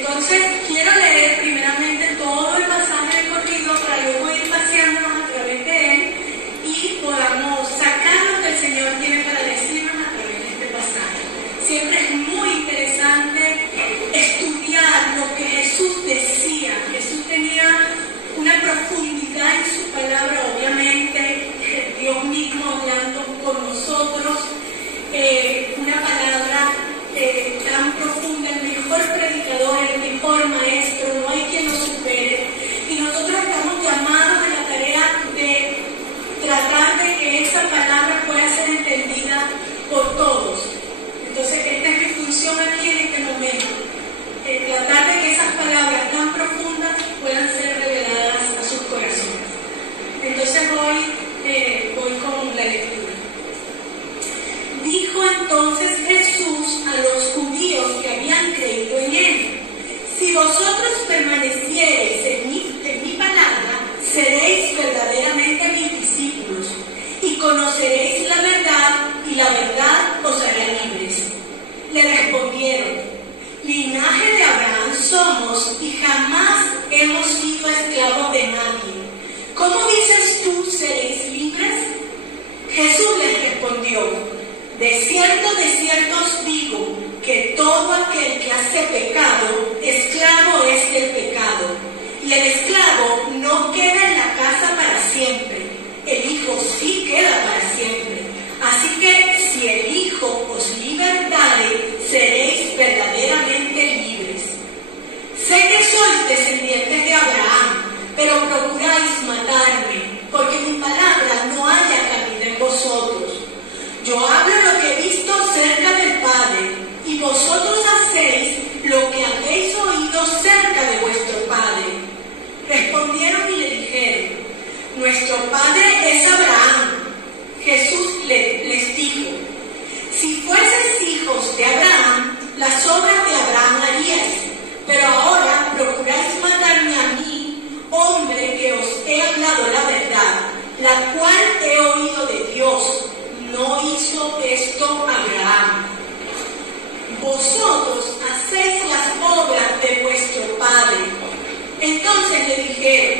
Entonces, quiero leer primeramente todo el pasaje de corrido para luego ir paseándonos a través de él y podamos sacar lo que el Señor tiene para decirnos a través de este pasaje. Siempre es muy interesante estudiar lo que Jesús decía. Jesús tenía una profundidad en su palabra, obviamente, Dios mismo hablando con nosotros, una palabra tan profunda, el mejor predicador, el mejor maestro, no hay quien lo supere. Y nosotros estamos llamados a la tarea de tratar de que esa palabra pueda ser entendida por todos. Entonces, esta es mi función aquí en este momento, tratar de que esas palabras tan profundas puedan ser reveladas a sus corazones. Entonces, voy con la lectura. Dijo entonces Jesús a los judíos que habían creído en él: si vosotros permaneciereis en mi palabra, seréis verdaderamente mis discípulos, y conoceréis la verdad, y la verdad os hará libres. Le respondieron: linaje de Abraham somos, y jamás hemos sido esclavos de nadie. ¿Cómo dices tú, seréis libres? Jesús les respondió: de cierto os digo, que todo aquel que hace pecado, esclavo es del pecado. Y el esclavo no queda en la casa para siempre, el Hijo sí queda para siempre. Así que si el Hijo os libertare, seréis verdaderamente libres. Sé que sois descendientes de Abraham, pero procuráis matarme, porque mi palabra no haya cabida en vosotros. Yo hablo lo que he visto cerca del Padre, y vosotros hacéis lo que habéis oído cerca de vuestro Padre. Respondieron y le dijeron: nuestro Padre es Abraham. Jesús les dijo: si fueseis hijos de Abraham, las obras de Abraham haríais, pero ahora procuráis matarme a mí, hombre que os he hablado la verdad, la cual he oído de Dios. No hizo esto Abraham. Vosotros hacéis las obras de vuestro padre. Entonces le dijeron: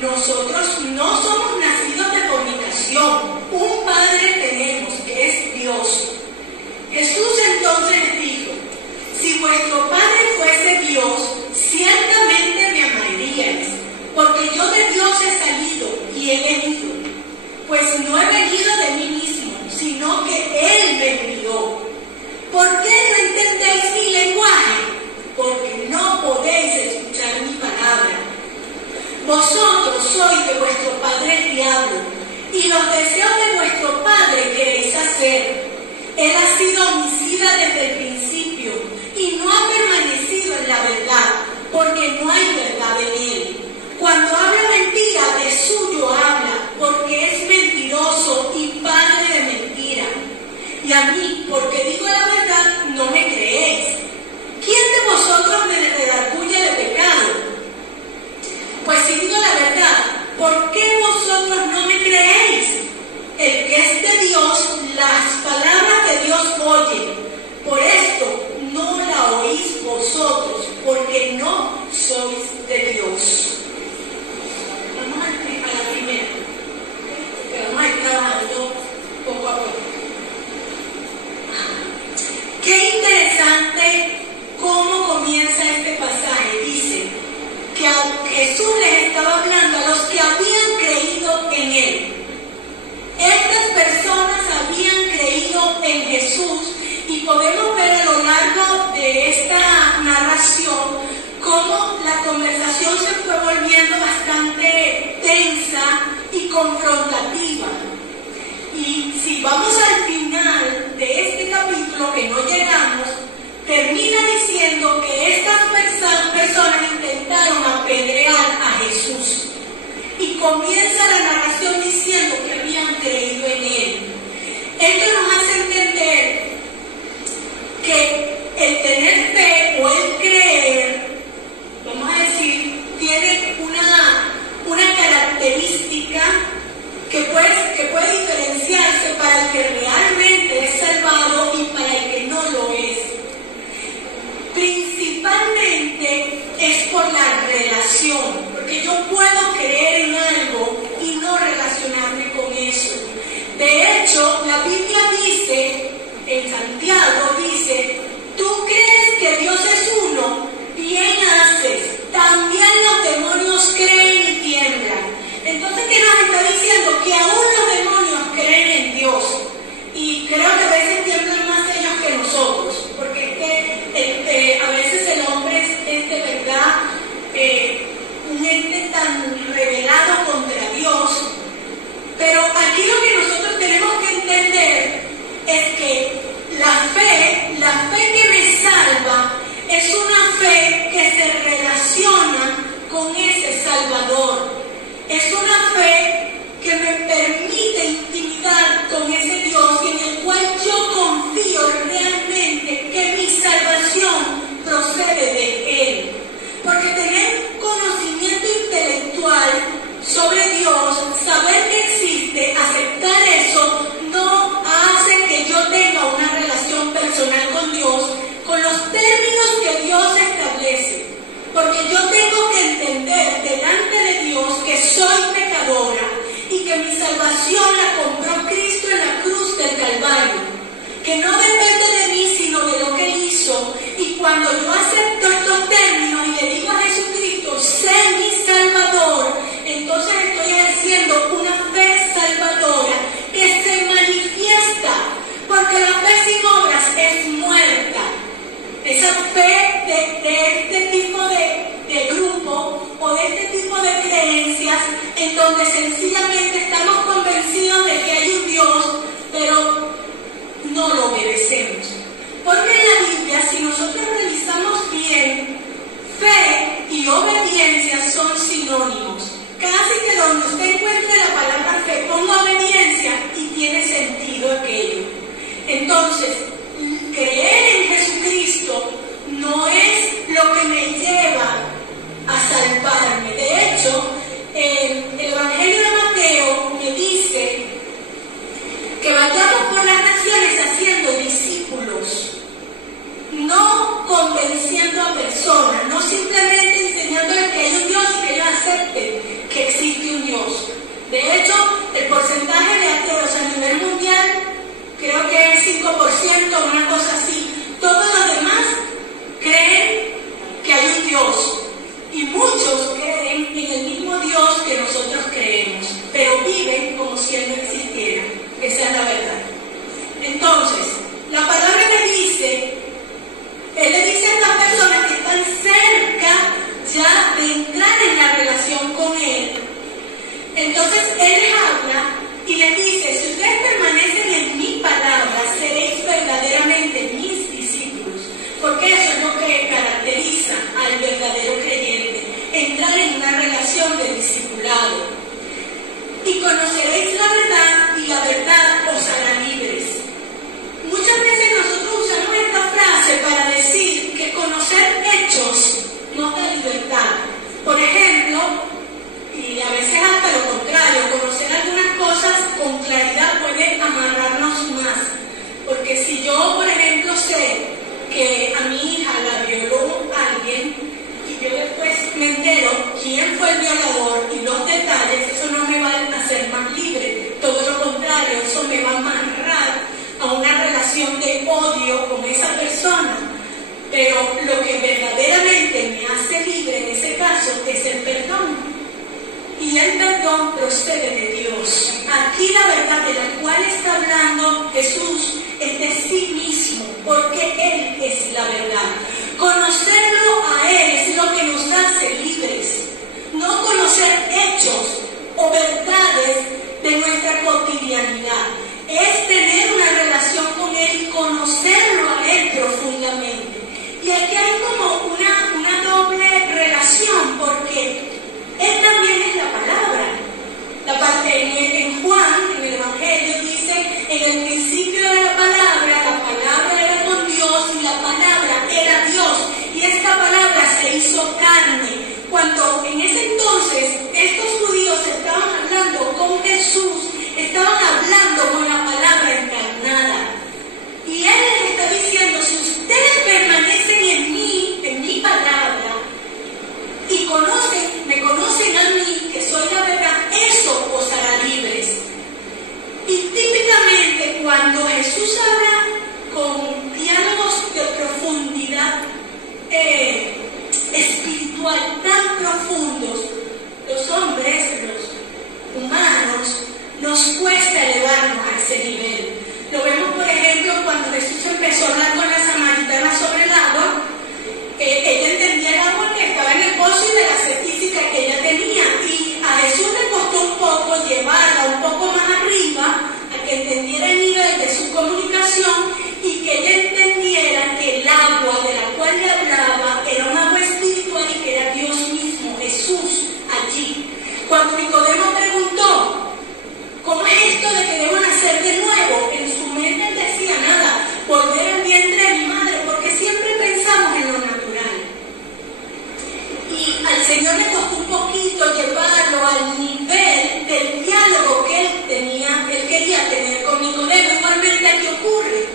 nosotros no somos nacidos de fornicación, un padre tenemos, que es Dios. Jesús entonces dijo: si vuestro padre fuese Dios, ciertamente me amaríais, porque yo de Dios he salido y he venido. Pues no he venido de mí mismo, sino que Él me envió. ¿Por qué no entendéis mi lenguaje? Porque no podéis escuchar mi palabra. Vosotros sois de vuestro padre el diablo, y los deseos de vuestro padre queréis hacer. Él ha sido homicida desde el principio, y no ha permanecido en la verdad, porque no hay verdad en él. Cuando habla mentira, de suyo habla, porque es mentiroso y padre de mentira. Y a mí, porque digo la verdad, no me creéis. ¿Quién de vosotros me redarguye de pecado? Pues si digo la verdad, ¿por qué vosotros no me creéis? El que es de Dios, las palabras de Dios oye. Por esto no la oís vosotros, porque no sois de Dios. Vamos a la primera, que vamos a ir trabajando poco a poco. Qué interesante cómo comienza este pasaje. Dice que Jesús les estaba hablando a los que habían creído en Él. Estas personas habían creído en Jesús, y podemos ver a lo largo de esta narración cómo la conversación se fue volviendo bastante tensa y confrontativa. Y si vamos al final de este capítulo, que no llegamos, termina diciendo que estas personas intentaron apedrear a Jesús. Y comienza la narración diciendo que habían creído en Él. Esto nos hace entender que el tener fe o el creer, vamos a decir, tiene una característica que puede diferenciarse para el que realmente es salvado y para el que no lo es. Principalmente realmente tan rebelado contra Dios. Pero aquí lo que nosotros tenemos que entender es que la fe que me salva, es una fe que se relaciona con ese Salvador. Es una fe que me permite intimidar con ese Dios en el cual yo confío realmente que mi salvación procede de Él. Porque tener conocimiento intelectual sobre Dios, saber que existe, aceptar eso, no hace que yo tenga una relación personal con Dios, con los términos que Dios establece. Porque yo tengo que entender delante de Dios que soy pecadora y que mi salvación la compró Cristo en la cruz del Calvario. Que no depende de mí, sino de lo que Él hizo. Y cuando yo acepto estos términos y le digo a Jesucristo, sé mi Salvador, entonces estoy ejerciendo una fe salvadora que se manifiesta. Porque la fe sin obras es muerta. Esa fe de este tipo de grupo o de este tipo de creencias en donde sencillamente estamos convencidos de que hay un Dios, pero no lo obedecemos. Porque en la Biblia, si nosotros revisamos bien, fe y obediencia son sinónimos. Casi que donde usted encuentre la palabra fe, ponga obediencia y tiene sentido aquello. Entonces, creer en Jesucristo no es lo que me lleva a salvarme. De hecho, el Evangelio de Mateo me dice que vayamos por las naciones haciendo discípulos, no convenciendo a personas, no simplemente enseñándoles que hay un Dios y que ellos acepten que existe un Dios. De hecho, el porcentaje de ateos a nivel mundial creo que es 5%, una cosa así. Todos los demás creen que hay un Dios. Y muchos creen en el mismo Dios que nosotros creemos, pero viven como si Él no existiera. Esa es la verdad. Entonces, la palabra me dice, Él le dice a estas personas que están cerca ya de entrar en la relación con Él. Entonces, Él les habla y les dice, si ustedes permanecen en mi palabra, seréis verdaderamente mis discípulos. Porque eso es lo que caracteriza al verdadero creyente, entrar en una relación de discipulado. Y conoceréis la verdad, y la verdad os hará libres. Muchas veces nosotros usamos esta frase para decir que conocer hechos nos da libertad. Por ejemplo, y a veces hasta lo contrario, conocer algunas cosas con claridad puede amarrarnos más. Porque si yo, por ejemplo, sé que a mi hija la violó alguien y yo después me entero quién fue el violador y los detalles, eso no me va a hacer más libre. Todo lo contrario, eso me va a amarrar a una relación de odio con esa persona. Pero lo que verdaderamente me hace libre en ese caso es el perdón. Y el perdón procede de Dios. Aquí la verdad de la cual está hablando Jesús es de sí mismo, porque Él es la verdad. Conocerlo a Él es lo que nos hace libres. No conocer hechos o verdades de nuestra cotidianidad. Es tener una relación con Él y conocerlo a Él profundamente. Y aquí hay como una doble relación, porque Él también es la palabra. En Juan, en el Evangelio, dice, en el principio era la palabra era con Dios y la palabra era Dios. Y esta palabra se hizo carne. Cuando en ese entonces estos judíos estaban hablando con Jesús, estaban hablando con la palabra encarnada. Y Él les está diciendo, si ustedes permanecen en mí, en mi palabra, y me conocen a mí, que soy la verdad, eso os hará libres. Y típicamente cuando Jesús habla con diálogos de profundidad espiritual tan profundos, los hombres, los humanos, nos cuesta elevarnos a ese nivel. Lo vemos, por ejemplo, cuando Jesús empezó a hablar con la samaritana sobre el agua. Ella entendía el agua que estaba en el pozo y de la sed física que ella tenía. Y al Señor le costó un poquito llevarlo al nivel del diálogo que él quería tener con Nicodemo. Igualmente aquí ocurre.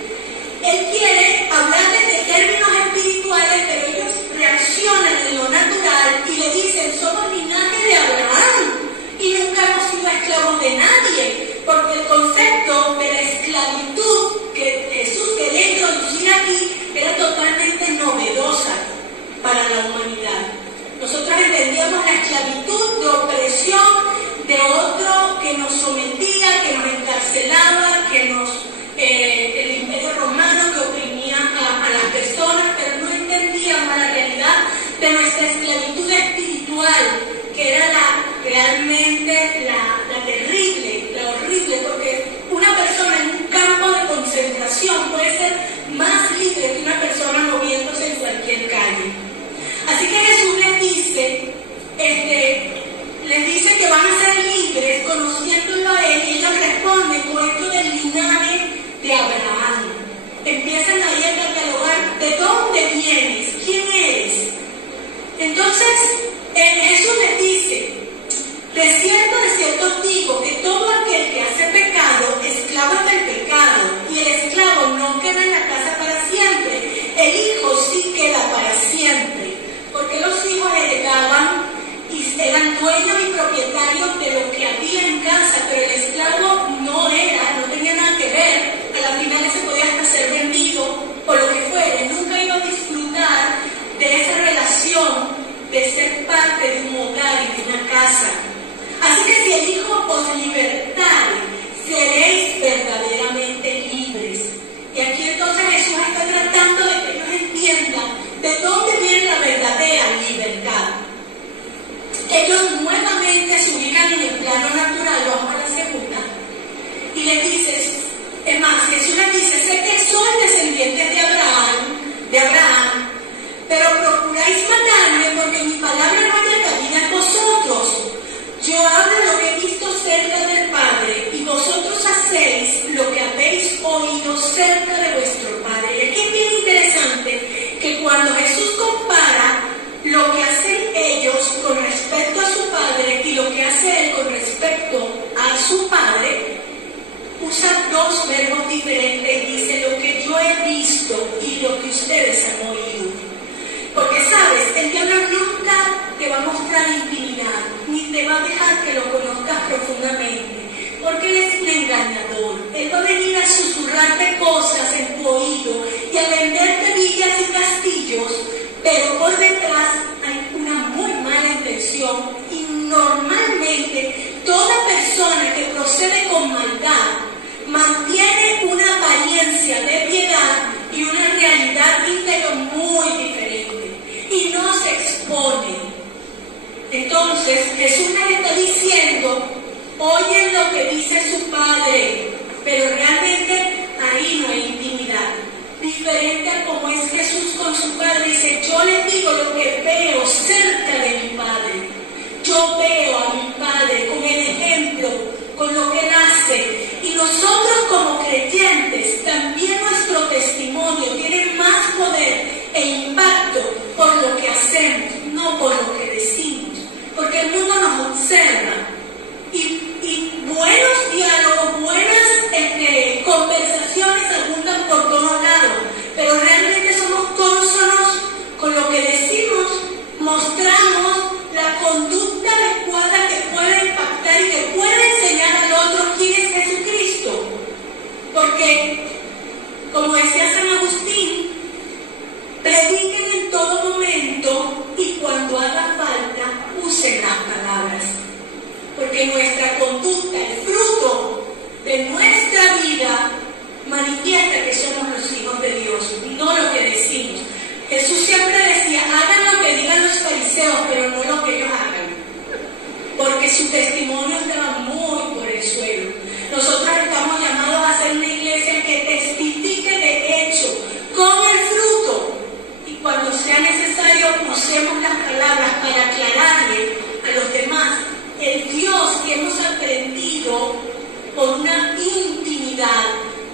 Él quiere hablarles de términos espirituales, pero ellos reaccionan en lo natural y le dicen: somos linaje de Abraham y nunca hemos sido esclavos de nadie, porque el concepto de la esclavitud que Jesús quería introducir aquí era totalmente novedosa para la humanidad. Nosotros entendíamos la esclavitud de opresión de otro que nos sometía, que nos encarcelaba, el imperio romano que oprimía a las personas, pero no entendíamos la realidad de nuestra esclavitud espiritual, que era realmente la terrible, la horrible, porque una persona en un campo de concentración puede ser más libre que una persona moviéndose en cualquier calle. Así que Jesús les dice que van a ser libres conociéndolo a Él, y ellos responden con esto del linaje de Abraham. Empiezan ahí a catalogar de dónde vienes, quién eres. Entonces Jesús les dice: de cierto os digo que todo aquel que hace pecado, esclavo es del pecado, y el esclavo no queda en la casa para siempre, el hijo sí queda para siempre, porque los hijos heredaban y eran dueños y propietarios de lo que había en casa, pero el esclavo no tenía nada que ver. A la final se podía hasta ser vendido o lo que fuere, nunca iba a disfrutar de esa relación de ser parte de un hogar y de una casa. Así que si el Hijo os libertare, seréis verdaderamente libres. Y aquí entonces Jesús está tratando de que ellos entiendan de dónde viene la verdadera libertad. Ellos nuevamente se ubican en el plano natural, vamos a la segunda, y les dices, es más, Jesús les dice: sé que sois descendientes de Abraham, pero procuráis matarme porque mi palabra no haya cabida en vosotros. Yo hablo lo que he visto cerca del Padre, y vosotros hacéis lo que habéis oído cerca de vuestro Padre. Y aquí es bien interesante que cuando Jesús compara lo que hacen ellos con respecto a su Padre y lo que hace Él con respecto a su Padre, usa dos verbos diferentes. Dice: lo que yo he visto y lo que ustedes han oído. Porque sabes, el diablo nunca te va a mostrar intimidad, ni te va a dejar que lo conozcas profundamente, porque él es un engañador. Él va a venir a susurrarte cosas en tu oído y a venderte villas y castillos, pero por detrás hay una muy mala intención, y normalmente toda persona que procede con maldad mantiene una apariencia de piedad y una realidad interior muy diferente, y no se expone. Entonces Jesús les está diciendo: oyen lo que dice su Padre, pero realmente ahí no hay intimidad. Diferente a como es Jesús con su Padre, dice: yo les digo lo que veo cerca de mi Padre. Yo veo a mi Padre con el ejemplo, con lo que Él hace. Y nosotros como creyentes, también nuestro testimonio tiene más poder e impacto por lo que hacemos, no por lo que decimos. Porque el mundo nos observa. Y buenos diálogos, buenas conversaciones abundan por todos lados, pero realmente somos cónsonos con lo que decimos, mostramos la conducta adecuada que puede impactar y que puede enseñar al otro quién es Jesucristo. Porque, como decía San Agustín, prediquen en todo momento y cuando haga falta usen las palabras. Porque nuestra conducta, el fruto de nuestra vida, manifiesta que somos los hijos de Dios, no lo que decimos. Jesús siempre decía: hagan lo que digan los fariseos, pero no lo que ellos hagan, porque su testimonio estaba muy por el suelo. Nosotros estamos llamados a ser una iglesia que testifique de hecho, con el fruto, y cuando sea necesario usemos las palabras para aclararle a los demás el Dios que hemos aprendido por una intimidad,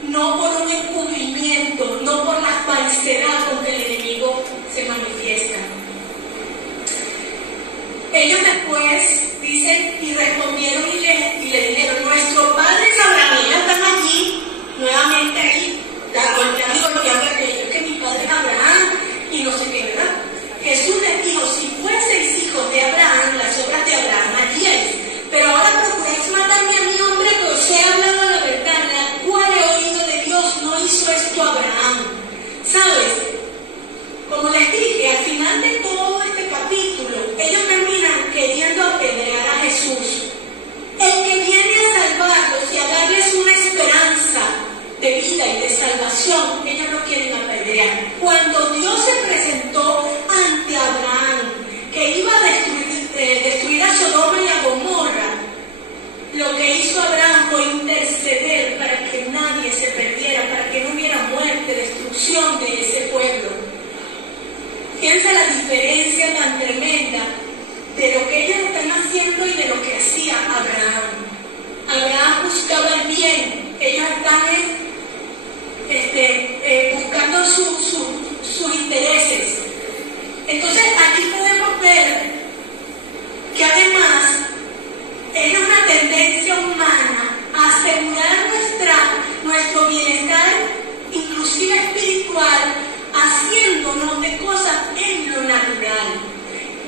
no por un encubrimiento, no por la falsedad con que el enemigo se manifiesta. ellos después dicen y respondieron y le dijeron, nuestro padre es Abraham. Y ellos están allí, nuevamente ahí, golpeando aquello, que mi padre es Abraham y no sé qué, ¿verdad? Jesús les dijo, si fueseis hijos de Abraham, las obras de Abraham haríais. Pero ahora procuráis matarme a mi hombre que os he hablado la verdad, la cual he oído de Dios, no hizo esto Abraham. ¿Sabes? Como les dije, al final de todo este capítulo, ellos terminan queriendo apedrear a Jesús. El que viene a salvarlos y a darles una esperanza de vida y de salvación, ellos no quieren apedrear. Cuando Dios se presentó ante Abraham, que iba a destruir a Sodoma y a Gomorra, lo que hizo Abraham fue interceder para que nadie se perdiera, para que no hubiera muerte, destrucción de ese pueblo. Piensa la diferencia tan tremenda de lo que ellos están haciendo y de lo que hacía Abraham. Abraham buscaba el bien, ellos están buscando sus intereses. Entonces aquí podemos ver que además es una tendencia humana a asegurar nuestro bienestar, inclusive espiritual, haciéndonos de cosas en lo natural.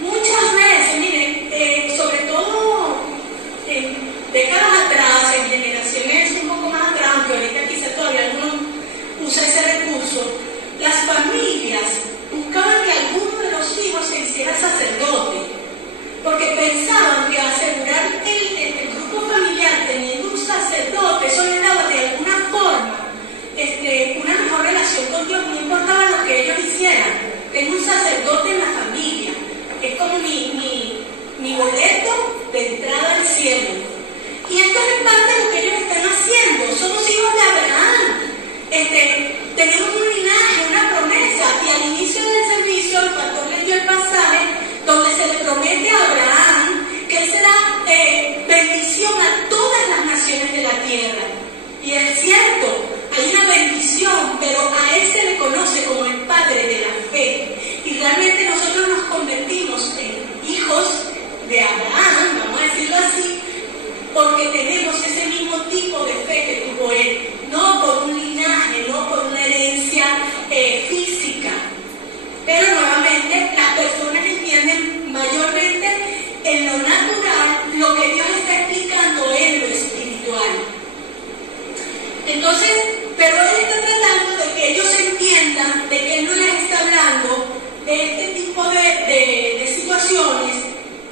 Muchas veces, miren, sobre todo en décadas atrás, en generaciones un poco más atrás, aunque ahorita quizá todavía algunos usa ese recurso, las familias buscaban que alguno de los hijos se hiciera sacerdote, porque pensaban que asegurar el grupo familiar teniendo un sacerdote, eso les daba de alguna forma una mejor relación con Dios, no importaba lo que ellos hicieran. Tengo un sacerdote en la familia, es como mi boleto de entrada al cielo. Y esto es parte de lo que ellos están haciendo. Somos hijos de Abraham, tenemos un linaje, una promesa, y al inicio del servicio el pastor les dio el pasaje donde se le promete a Abraham que él será bendición a todas las naciones de la tierra. Y es cierto, hay una bendición, pero a él se le conoce como el padre de la fe. Y realmente nosotros nos convertimos en hijos de Abraham, vamos a decirlo así, porque tenemos ese mismo tipo de fe que tuvo él, no por un linaje, no por una herencia física. Pero nuevamente las personas entienden mayormente en lo natural lo que Dios está explicando en lo espiritual. Entonces, pero él está tratando de que ellos entiendan de que él no les está hablando de este tipo de situaciones.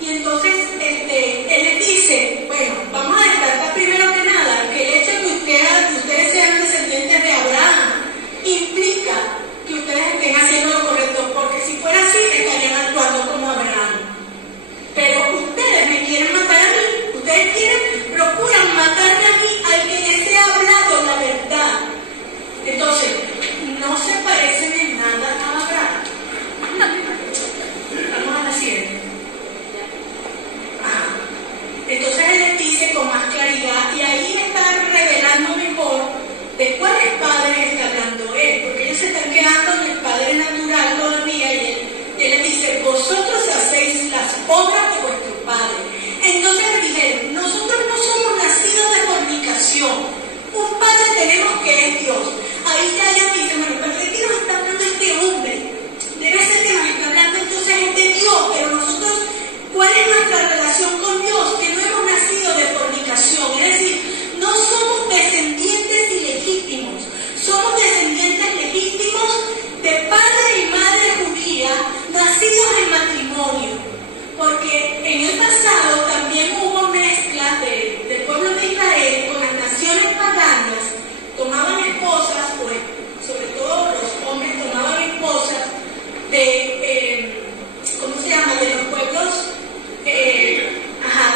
Y entonces él les dice, bueno, vamos a descartar primero que nada que el hecho de que ustedes sean descendientes de Abraham implica que ustedes estén haciendo lo correcto, porque si fuera así estarían actuando como Abraham. Pero ustedes me quieren matar a mí, ustedes procuran matarme a mí, al que les he hablado la verdad. Entonces, no se parecen en nada a Abraham. Vamos a la siguiente. Entonces él les dice con más claridad, y ahí está revelando mejor de cuáles padres está hablando él, porque ellos se están quedando en el padre natural todavía, y él les dice, vosotros hacéis las obras de vuestro padre. Entonces le dijeron, nosotros no somos nacidos de fornicación, un padre tenemos que es Dios. Ahí ya ellos dicen, bueno, pero ¿de qué nos está hablando este hombre? Debe ser que nos está hablando entonces es de Dios, pero nosotros, ¿cuál es nuestra relación con Dios? Que no hemos nacido de fornicación, es decir, no somos descendientes ilegítimos, somos descendientes legítimos de padre y madre judía, nacidos en matrimonio, porque en el pasado también hubo mezclas del pueblo de Israel con las naciones paganas, tomaban esposas, pues, sobre todo los hombres tomaban esposas ¿cómo se llama?, de los pueblos de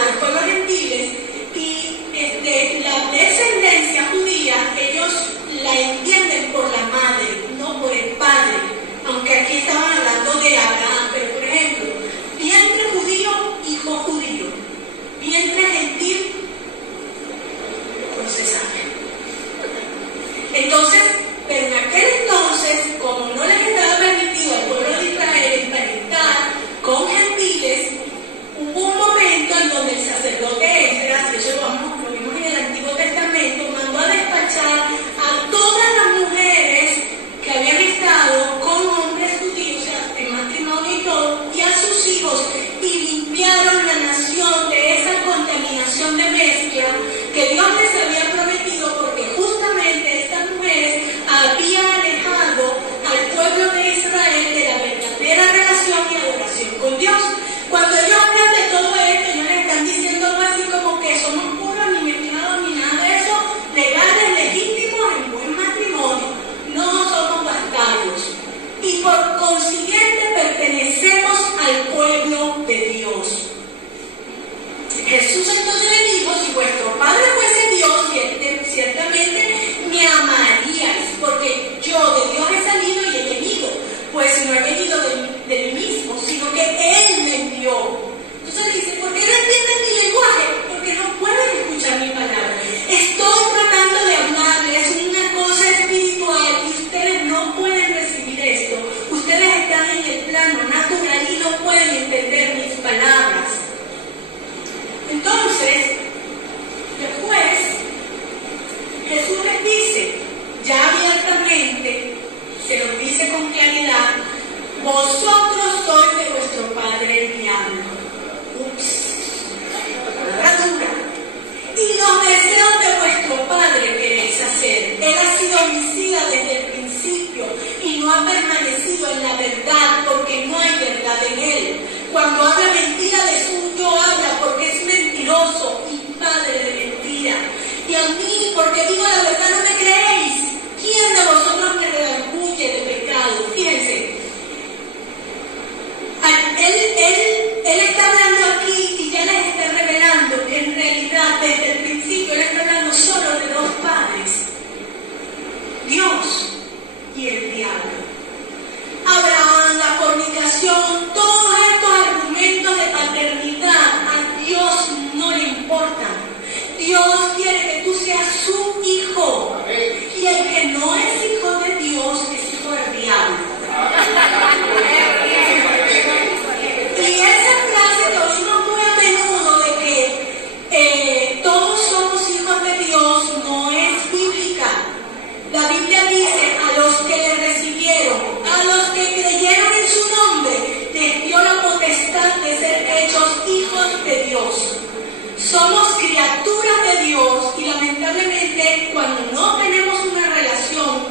los pueblos gentiles, y la descendencia judía ellos la entienden por la madre, no por el padre, aunque aquí estaban hablando de Abraham, pero por ejemplo, vientre judío, hijo judío. sus hijos y limpiaron la nación de esa contaminación de mezcla que Dios les había prometido, porque justamente estas mujeres habían alejado al pueblo de Israel de la verdadera relación y adoración con Dios. Cuando ellos hablan de todo esto, ellos les están diciendo algo así como que somos puros, ni mezclados, ni nada de eso, legales, legítimos, en buen matrimonio, no somos bastardos. Y por consiguiente pertenecemos al pueblo de Dios. Jesús entonces le dijo: si vuestro Padre fuese Dios, ciertamente me amaríais, porque yo de Dios he salido y he venido. Pues no he venido de mí mismo, sino que Él me envió. Entonces dice: ¿por qué no entienden mi lenguaje? Porque no pueden escuchar mi palabra. Estoy tratando de hablarles una cosa espiritual y ustedes no pueden recibir esto. Ustedes están en el plano natural y no pueden entender mis palabras. Entonces, después, Jesús les dice, ya abiertamente, se los dice con claridad: vosotros sois de vuestro padre el diablo. Palabra dura. Y los deseos de vuestro padre queréis hacer. Él ha sido homicida desde el principio y no ha permanecido en la verdad, porque no hay verdad en él. Cuando habla mentira, de suyo habla, porque es mentiroso y padre de mentira. Y a mí, porque digo la verdad, no me creéis. ¿Quién de vosotros me redarguye de pecado? Fíjense, él está hablando aquí y ya les está revelando que en realidad desde el principio él está hablando solo de dos padres: Dios y el diablo. Abraham, la fornicación, todos estos argumentos de paternidad a Dios no le importan. Dios quiere que tú seas su hijo. Y el que no es hijo de Dios es hijo del diablo. Y esa frase que oímos muy a menudo de que todos somos hijos de Dios no es bíblica. La Biblia dice: a los que le recibieron, a los que creyeron en su nombre, les dio la potestad de ser hechos hijos de Dios. Somos criaturas de Dios y lamentablemente cuando no tenemos una relación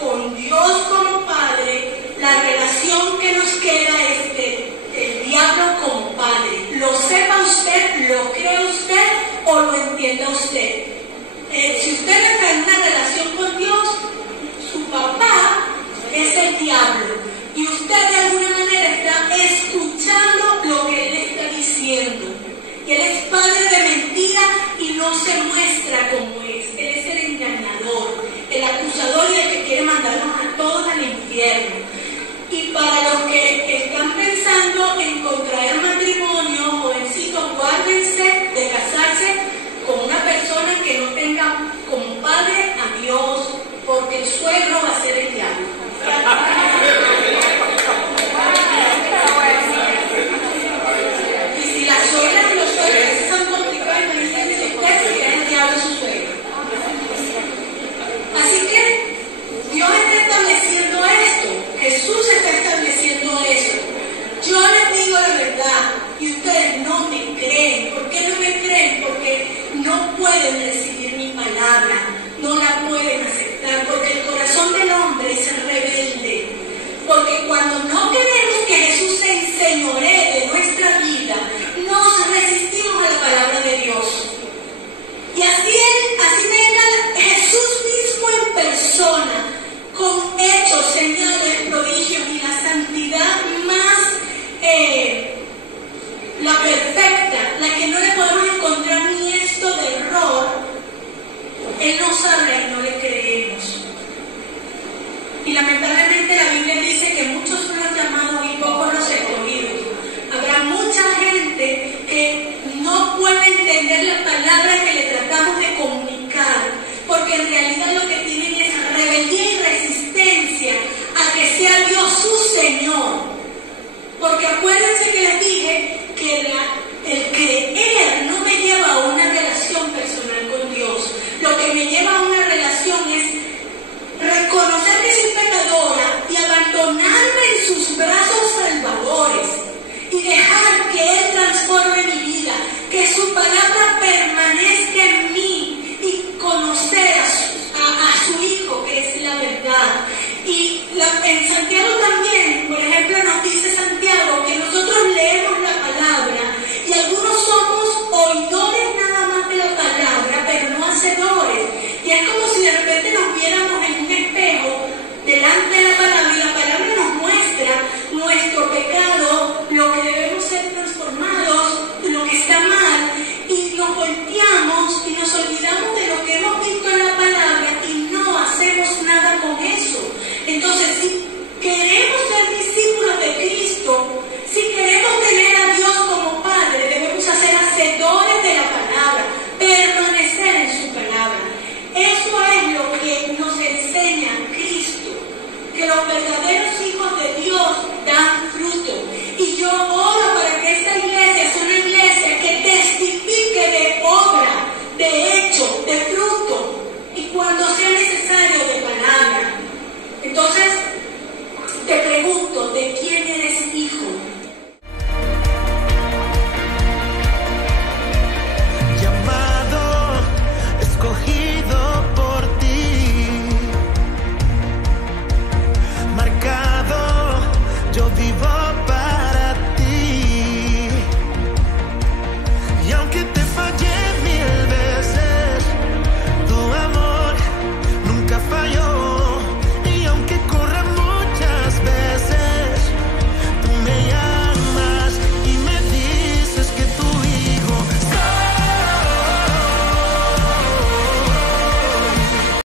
con Dios como Padre, la relación que nos queda es del diablo como Padre. Lo sepa usted, lo cree usted o lo entienda usted. Si usted está en una relación con Dios, su papá es el diablo y usted de alguna manera está escuchando lo que él está diciendo. Y él es padre de mentira y no se muestra como es. Él es el engañador, el acusador y el que quiere mandarnos a todos al infierno. Y para los que están pensando en contraer matrimonio, jovencitos, guárdense de casarse con una persona que no tenga como padre a Dios, porque el suegro va a ser el diablo. Y si las suegras y los suegros están complicados, imagínense ustedes que es el diablo su suegro. Así que Dios está estableciendo esto, Jesús está estableciendo eso. Yo les digo la verdad y ustedes no me creen. ¿Por qué no me creen? Porque no pueden recibir mi palabra, no la pueden aceptar, porque el corazón del hombre es rebelde. Porque cuando no queremos que Jesús se enseñoree de nuestra vida, nos resistimos a la palabra de Dios. Y así venga Jesús mismo en persona, con hechos, señales, prodigios y la santidad más, la perfecta, la que no le podemos encontrar ni esto de error. Él nos habla y no le creemos. Y lamentablemente la Biblia dice que muchos son los llamados y pocos los escogidos. Habrá mucha gente que no puede entender las palabras que le tratamos de comunicar, porque en realidad lo que tienen es rebeldía y resistencia a que sea Dios su Señor. Porque acuérdense que les dije que el creer no me lleva a una relación personal con Dios. Lo que me lleva a una relación es reconocer que soy pecadora y abandonarme en sus brazos salvadores y dejar ser transformados